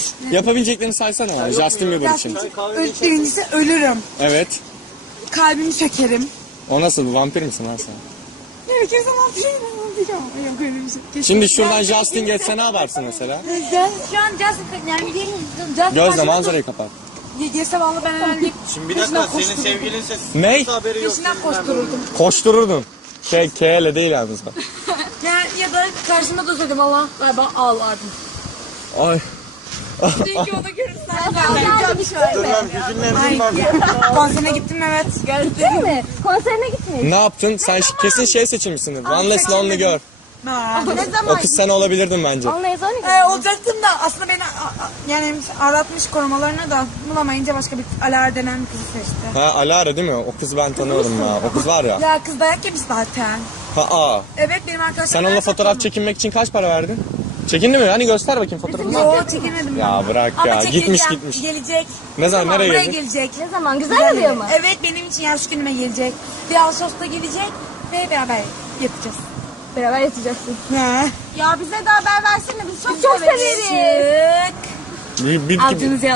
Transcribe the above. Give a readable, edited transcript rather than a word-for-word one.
Yapabileceklerini saysana ya Justin Bieber için. Birincisi ölürüm. Evet. Kalbimi sökerim. O nasıl? Vampir misin lan sen? Gerekirse vampirim. Yok öyle bir şey. Keşke. Şimdi şuradan Justin geçse ne yaparsın mesela? Şu an Justin yani Justin Gözle manzarayı kapat. Geçse valla ben herhalde Şimdi bir dakika senin sevgilinse Ney? haberi yok. peşinden koştururdum. Koştururdun. K ile değil yalnız bak. ya da karşımda da söyledim Allah galiba ağlardım. Ay. Peki onu görürsen. Dur lan hüzünlendim bak. Konserine gittim evet. Değil mi? Konserine gitmiş. Ne yaptın? Sen kesin şey seçilmişsindir. One Less Lonely Girl. Ne zaman? O kız sen olabilirdin bence. Anlayız öyle. Olacaktım da aslında beni yani aratmış korumalarına da bulamayınca başka bir Alar denen bir kızı seçti. Ha Alara değil mi? O kız ben tanıyorum ya. O kız var ya. Ya kız dayak yemiş zaten. Ha. Evet benim arkadaşlarım. Sen onunla fotoğraf çekinmek için kaç para verdin? Çekindi mi? Hani göster bakayım fotoğrafını. Yok çekemedim. Ya bırak Ama ya. çekileceğim. Gitmiş. Gelecek. Ne zaman nereye Buraya gelecek? gelecek. Ne zaman? Güzel oluyor mu? Evet benim için yaş günüme gelecek. Bir Ağustos'ta gelecek ve beraber yapacağız. Beraber yatacaksın. Ne? Ya bize de haber versene biz çok severiz. Bir, Altınızı